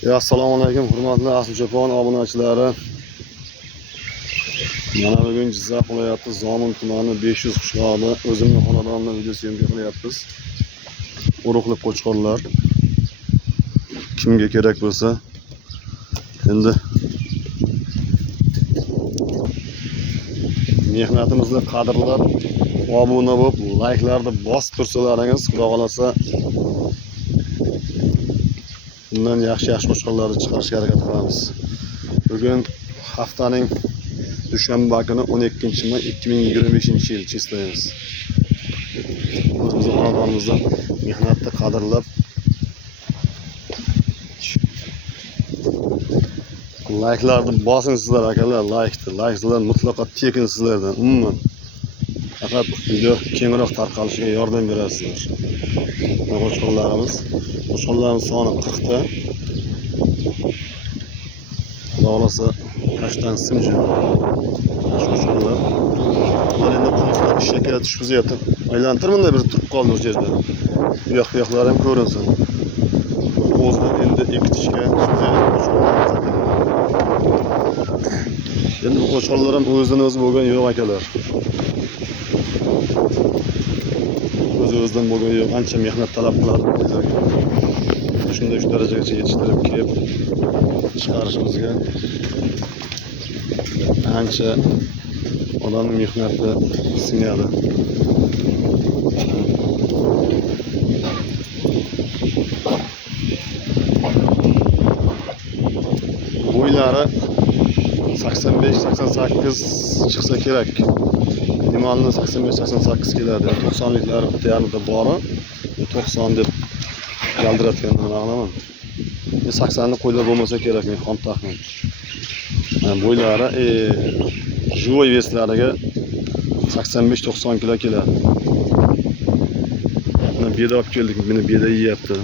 Assalomu alaykum, hurmatli Aslichopon obunachilari. Mana bugun Jizzax viloyati Zomin tumani 500 qishlog'ida o'zimning xonadonimda video syomka qilyapmiz. Urug'lik qo'chqorlar. Kimga kerak bo'lsa, endi mehnatimizni qadrlab, obuna bo'lib, layklarni bosib tursalaringiz, xudo xolasa bundan yaxshi qo'chqorlarni chiqarishga harakat qilamiz. Bugun haftaning dushanba kuni 12-may 2025-yil chistlaymiz. O'zimizning xonadonimizda mehnatni qadrlab, layklarni bosing sizlar akalar, layklar mutlaqo tekin sizlardan. Umuman faqat video kengroq tarqalishiga yordam berasizlar. Qo'chqorlarimiz soni 40 ta. Xudo xolasa tashdan simji. Qo'chqorlar. Mana endi qo'chqorlar ishga tushib aylantirmanda bir turib qoldi o'sha yerda. Bu yoqlar ham ko'rinsin. Qo'zlar endi ekitishga endi bu qo'chqorlar ham o'zidan o'zi bo'lgan yo'q akalar. O'zidan bo'lgan yo'q, ancha mehnat talab qiladi bizlarga. Shunday shu darajagacha yetishtirib kelib chiqarishimizga ancha odamning mehnati singadi. Bo'ylari 85-88 chiqsa kerak. Minimalni 85-88 keladi. 90liklar bitta yanida bori. 90 deb galdiratgandan ma'lum. 80 ni qo'ylar bo'lmasa kerak men xom taxmin. Bo'ylari joy veslariga 85-90 kilo keladi. Mana beda olib keldik, meni beda yeyapti.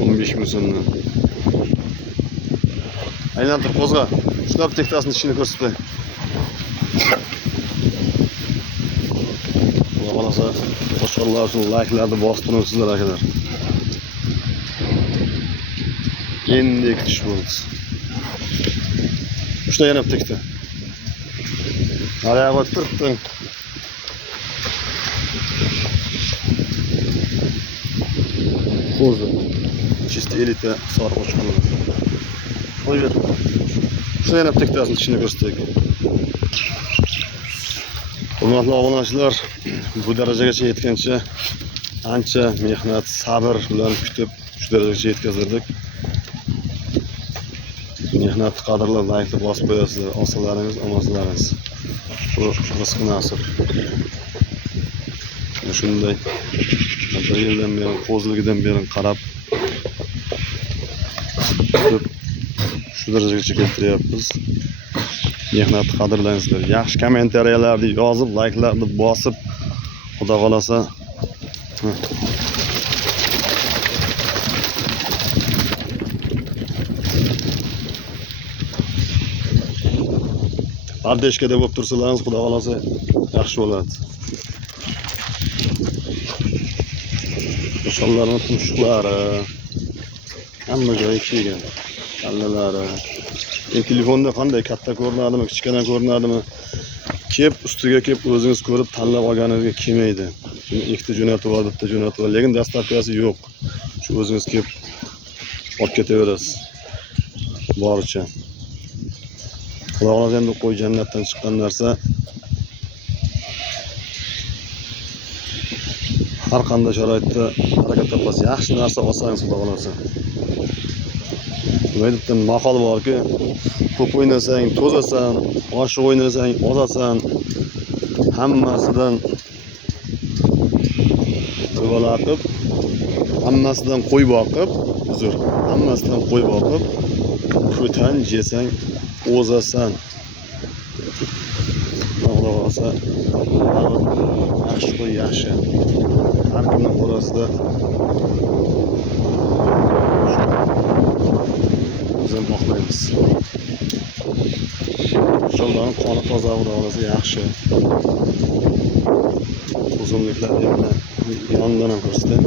15 ming so'mni. Aylantir qo'zg'a. Shular tektasini ishini ko'rsatay. Xudo xolasa qo'chqorlar uchun layklarni bosib turibsizlar akalar. Endi kutish bo'ldi. Shuna yana tekta. Hali avval turibdi. Qo'zi. Чисто elita sariq qo'chqorlar. Qo'yib. Shuna yana tektasini ishini ko'rsatay. Hurmatli obunachilar, bu darajagacha yetgancha ancha mehnat, sabr bilan kutib shu darajagacha yetkazdik. Mehnat qadrlab laykni bosib qo'yasizlar, osalaringiz, omansizlaringiz. Bu rizq nasib. Shunday bir yildan beri, qo'zligidan beri qarab shu darajagacha keltiryapmiz. Mehnatni qadrlaysizlar. Yaxshi kommentariyalarni yozib, layklarni bosib, xudo xolasa ardeshkada bo'lib tursangiz, xudo xolasa yaxshi bo'ladi. Qo'chqorlarning tumshuqlari hamma joyi kelgan. Kallalari. Telefonda qanday katta ko'rinadimi, kichkina ko'rinadimi? Kelib ustiga kelib o'zingiz ko'rib tanlab olganingizga kelmaydi. Ikkita jo'natib olib, bitta jo'natib olib, lekin dastavkasi yo'q. Shu o'zingiz kelib olib ketaverasiz. Boricha. Xudo xolasa endi qo'y jannatdan chiqqan narsa. Har qanday sharoitda harakat topasiz. Yaxshi narsa olsangiz, xudo xolasa. Bitta maqol borki, ko'p o'ynasang to'zasan, oshiq o'ynasang ozasan. Hammasidan qo'yib, hammasidan qo'y boqib, hammasidan qo'y boqib, ko'tan jesang ozasan. Xudo xolasa yaxshi qo'y yaxshi. Har kimning orasida bizam boqmaymiz. Qo'chqorlarning qoni toza, xudo xolasa yaxshi. Uzunliklar yana yondan ham ko'rsatay.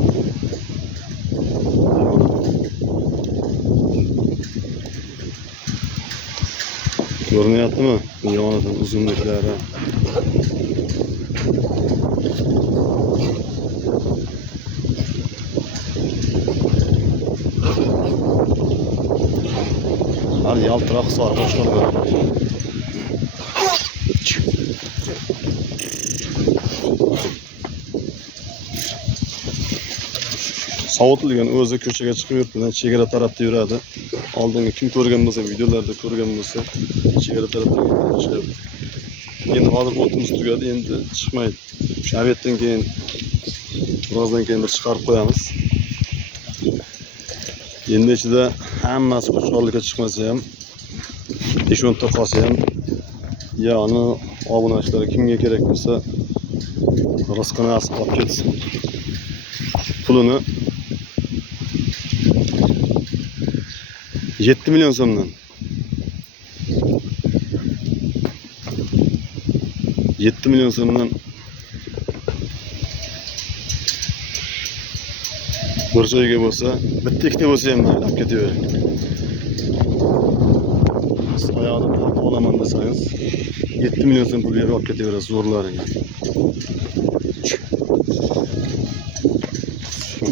Ko'rinyaptimi? Yonidan uzunliklari. Hali yaltiroq sor boshqalar. Sovutilgan o'zi ko'chaga chiqib yuribdi, chegara tarafda yuradi. Oldingi kim ko'rgan bo'lsa, videolarda ko'rgan bo'lsa, chegara tarafda chiqib. Endi hozir o'timiz tugadi, endi chiqmaydi. O'sha yerdan keyin birozdan keyin bir chiqarib qo'yamiz. Endi ichida hammasi qo'chqorlikka chiqmasa ham, 5-10 ta qolsa ham, ya'ni obunachilar kimga kerak bo'lsa, rizqini olib ketsin. Pulini 7 milyon so'mdan. 7 milyon so'mdan bir joyga bo'lsa, bitta ikkita bo'lsa ham mayli, olib ketavering. Oyog'ida paxta olaman desangiz, 7 milyon so'm pul berib olib ketaverasiz zo'rlariga.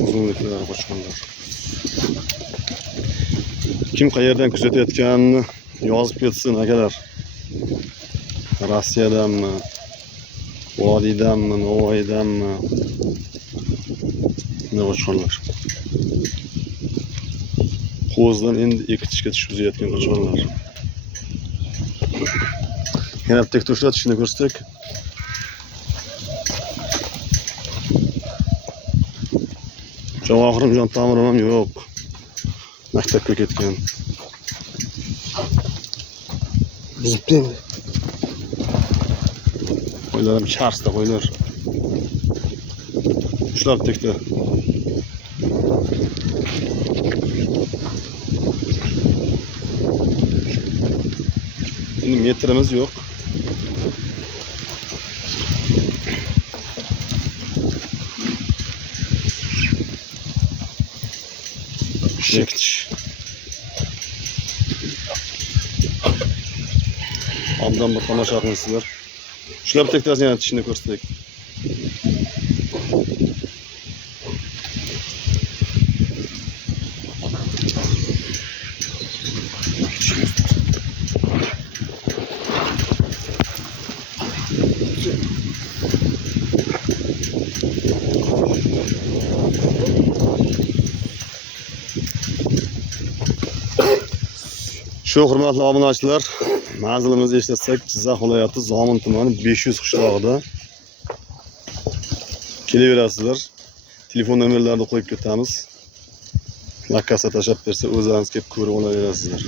Uzunliklar qo'chqonlar. Kim qayerdan kuzatayotganini yozib ketsin akalar. Rossiyadanmi, Vodiydanmi, Navoiydanmi? Ne qo'chqonlar. Qo'zdan endi ekitishga tushizayotgan qo'chqonlar. Yana bitta to'shlatishni ko'rsak. Javohirim jon ta'mirim ham yo'q. Maktabga ketgan. Bizning qo'ylarim charsda qo'ylar. Ushlab tekdi. Endi metrimiz yo'q. Bekitish. Ondan bir tomosha qilsizlar. Shular tektasini yana tishini ko'rsatak. Shu hurmatli obunachilar, manzilimizni eslatsak, Jizzax viloyati Zomin tumani 500 qishlog'ida kelaverasizlar. Telefon nomerlarini qo'yib ketamiz. Makasa tashab bersa, o'zingiz kelib ko'rib olaverasizlar.